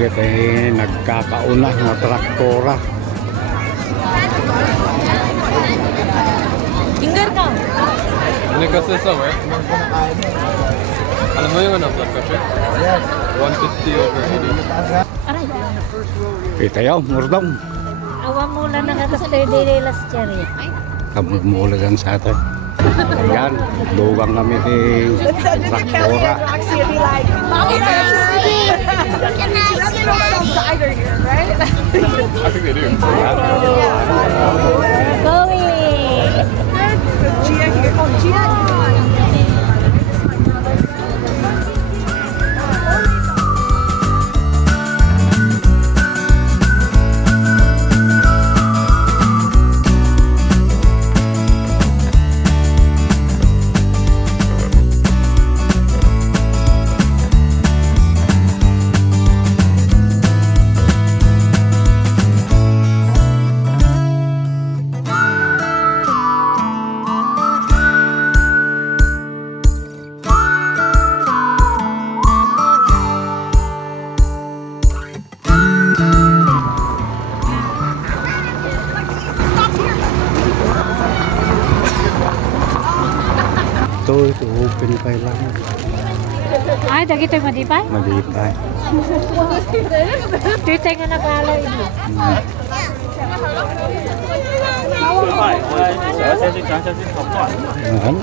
kita nagkakauna na traktora. Tinggal ka. Ini kasi sa web. Alam mo yung ano, blood pressure? Yes. 150/80. Aray. Kita yaw, murdong. Awan mo lang nakakastoy dili last year. Kamulagan sa atin. Ayan, lugang kami di traktora. I think they do. Going. Gia here. Oh, Gia. Ito open pa lang. Ay, dagito yung madipay? Maliit tayo. Ito yung nagalo ito. Ayan.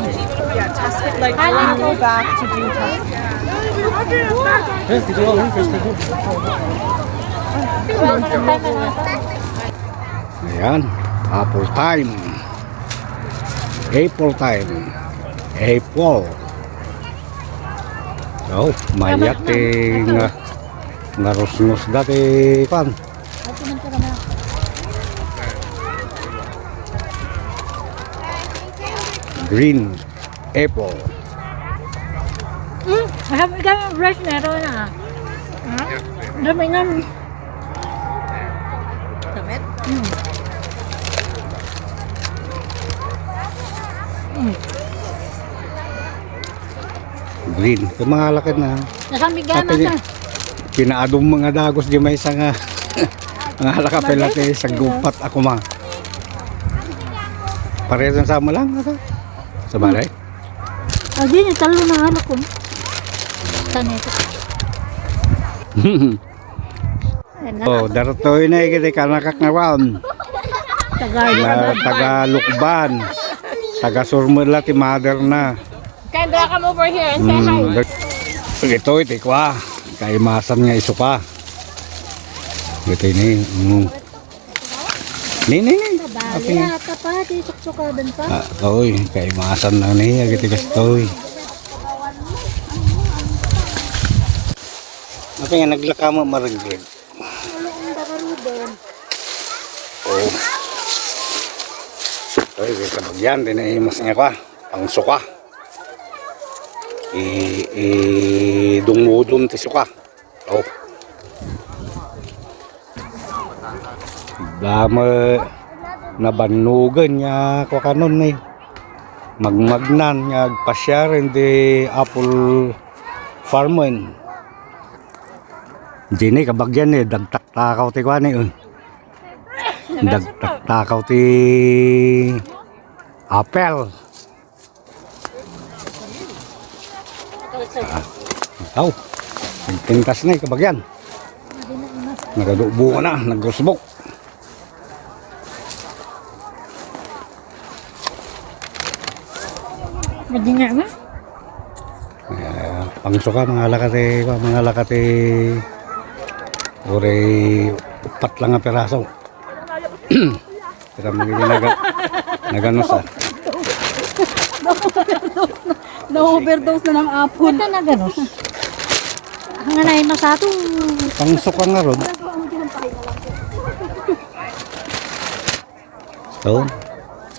Yeah, test it like go back to do test. Ayan, apple time. Apple time. Apple. Oh, mayat nga rusnus dati pan. Green apple. Habi kami brush meron na. Dami nga. Damit? Green. Yung mga lakad na. Nasambiganan na. Pinaadong mga dagos di may isa nga. Ang halaka pala sa gupat ako ma. Parehas sa mo lang ito. Sa balay. Ah, di niya talo na halak ko. Saan ito? Oh, daratoy na ikiti kanakak na round. Taga Lukban. Taga Surmula ti mother na. Kendra, come over here and say hi. Ito kwa. Kay masan nga iso pa. Ito ni. Ni. Bali, ata pa. Di suksukadan pa. Oy, kay masan na niya gitu kastoy. Apa nga naglaka mo maraglig. Oh. Oy, kita bagyan din ay mas nga kwa. Ang suka. Dungudon ti suka. Oh. Dama nabanugan niya ko kanon ni magmagnan niya pasyar hindi apple farmen dini kabagyan ni dagtak takaw ti kwani dagtak takaw ti apple taw pintas na kabagyan nagadubo na nagusbok. Naging nga. Pangsuka mga lakati ore upat lang ang peraso. Pero mga naganos Na-overdose na ng apple. Ito na ganos. Ang anay masato. pangsuka nga ron. So,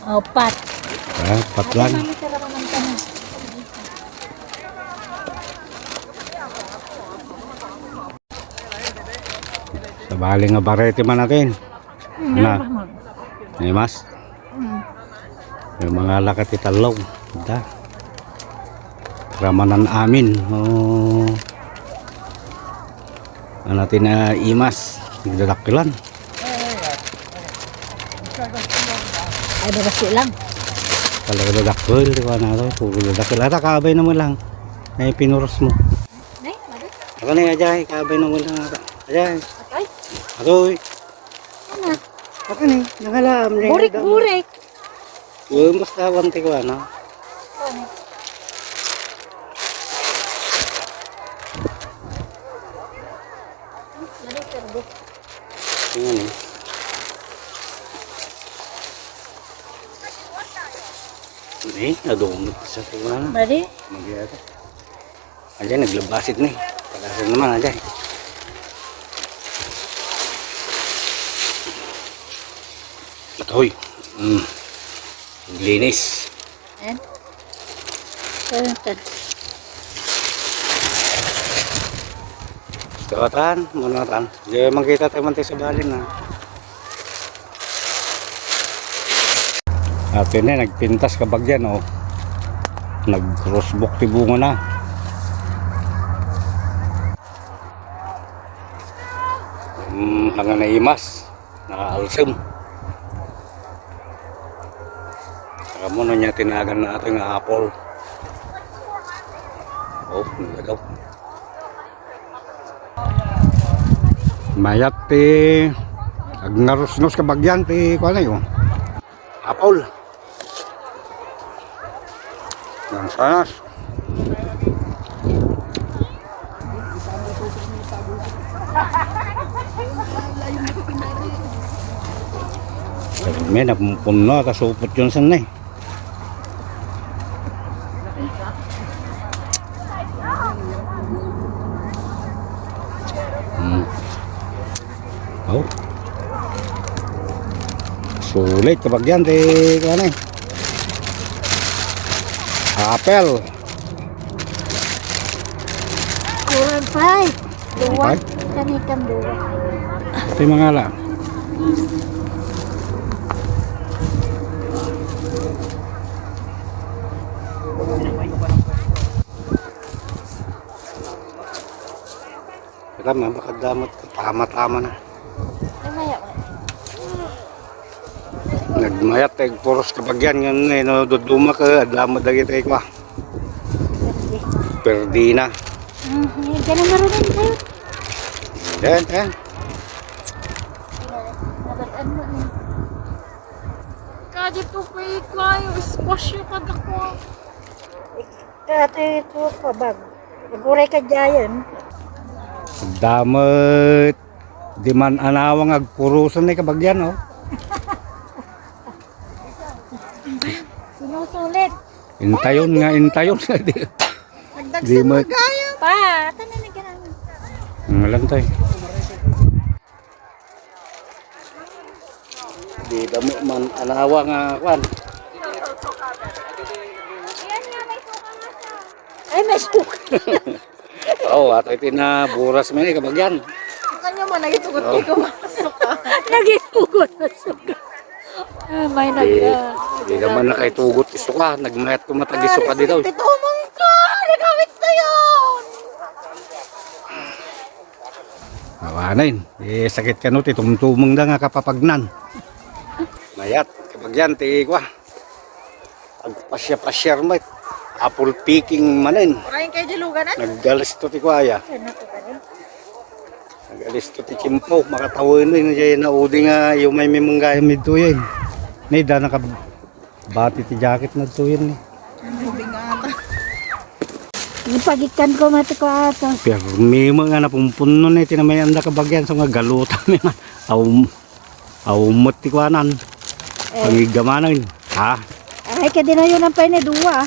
Opat. pat lang. Sabali nga barete man natin. Na. Ay mas. Yung mga lakat italong. Da. Ramanan amin. natin na imas. Nagdadakilan. Ay, babasi lang. Talaga dadakil. Di ba na ito? Puro dadakil. Ata, kaabay naman lang. Ay, pinuros mo. Nay, mali. Ako na, Ajay. Kaabay naman lang ata. Ajay. Ay, Ako'y. ano? Ako na, nangalam. Burik-burik. Yung basta wanti ko, ano? Ano? Mali, serbo. Tingnan eh. Hindi, nadumot sa tingnan. Mali. Magyata. Ajay, naglabasit na eh. Palasan naman, Ajay. Ito'y. Linis. Ayan. Ayan, tad. Kawatan, manatan. Di makita tayo man tayo sa balin na. Atin na, nagpintas kabag yan, oh. Nag-crossbook tibunga na. Hanggang na imas. Naka-alsum. Saka muna niya tinagan na ating apple. Oh, nagagaw. Mayat ti agnarus-nus kabagyan ti kuha na yun. Apple. Yang sanas. May napuno kasupot yun sa na eh. Oh. Sulit kabagyan ti kuha na eh. Apple. Kurang five. Dua. Five? Kanikan dua. Ito yung mga lang. Kaya baka damot. Tama-tama na. Mamaya. Nagmayat ay puros kabagyan yun eh. No, duduma ka. Damot lagi tayo ko. Perdi na. Ganun na rin tayo. Yan, yan. Kadi to pay kayo. Squash yung kadako. Kati ito pabag. Naguray ka dyan. Damot. Di man anawang agpurusan na kabagyan, oh. Sinusulit. Intayon nga, intayon. Di mo. Pa, tanan na ganun. Ang alam tayo. Di damo man anawa nga kwan. Ay, may spook. Oo, ato itinaburas mo ni kabagyan. Kanya mo, nagitugot ko kumasok ka. Nagitugot na suka. May Di naman nakaitugot iso ka. Nagmayat kumatag iso ka dito. Titumong ka! Nagawit na yun! Awanain. Sakit ka no, tumtumong na nga kapapagnan. Mayat, kabagyan, ti kwa. Agpasya-pasyar mo. Apple picking manin. Orayin kayo diluganan? Naggalis to ti kwaya. Nagalis to ti chimpo. Makatawin mo yun. Naudi nga yung may manggaya midto yun. Nida nakabati ti jacket na to yun. Ipagikan ko mati ko ato. Pero may mga napumpuno na tinamayan na kabagyan. So nga galutan na. Awumot ti kwanan. Pangigamanan. Ha? Ay, kaya din na yun ang paine dua.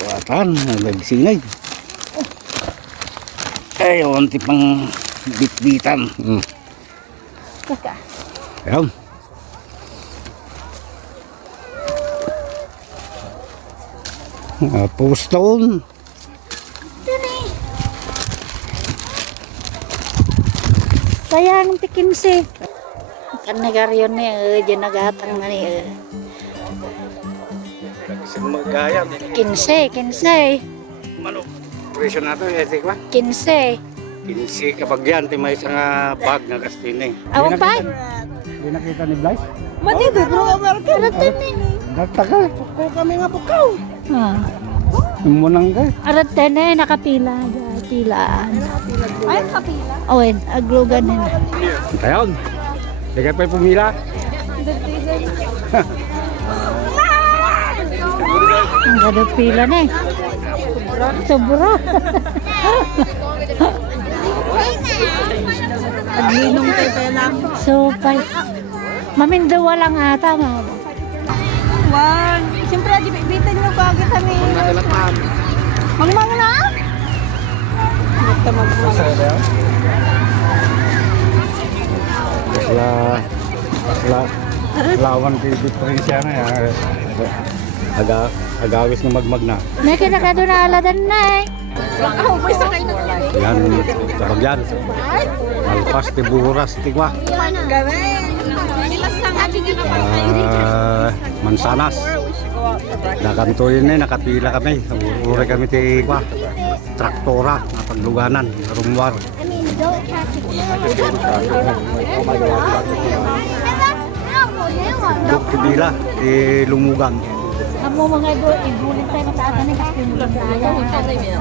Kuwatan. Nagsingay. Ay, wanti pang bitbitan. Kaka. Ayan. Postone. Sayang ti 15. Kan nagaryon ni dyan nagatang na ni Nagsin magayam. 15. Mano, presyo na ito, ete kwa? 15. Kinsi kapag yan, ti may isang bag na kastine. Awang pa? Hindi nakita ni Blyce? Mati bro, aratin ni. Nagtagal. Puko kami nga pukaw. Ah, Munang ka. aratin eh nakapila, pilaan. Ay, kapila. Owen, aglugan nila. Ayun. Sige pa pumila. Ang gado pila na eh. Sobra. Paglinong tayo tayo lang. Supay. Mamindawa lang ata mga. One. Siyempre, di bitan nyo kagad kami. Mangmang na? Basta magmang. Lawan kay diferensya na ya. Agawis na magmag na. May kinakado na aladan na eh. Ako, may sakay na kami. Yan, kapag yan. Alpas, tiburas, tigwa. Gawin. Nilasang ating ginawa. Mansanas. Nakantuyin na, nakapila kami. Uri kami tigwa. Traktora, napagluganan, rumwar. Duk kibila, lumugan. Amo mga ibulit tayo na taatan eh. Kasi mulang tayo.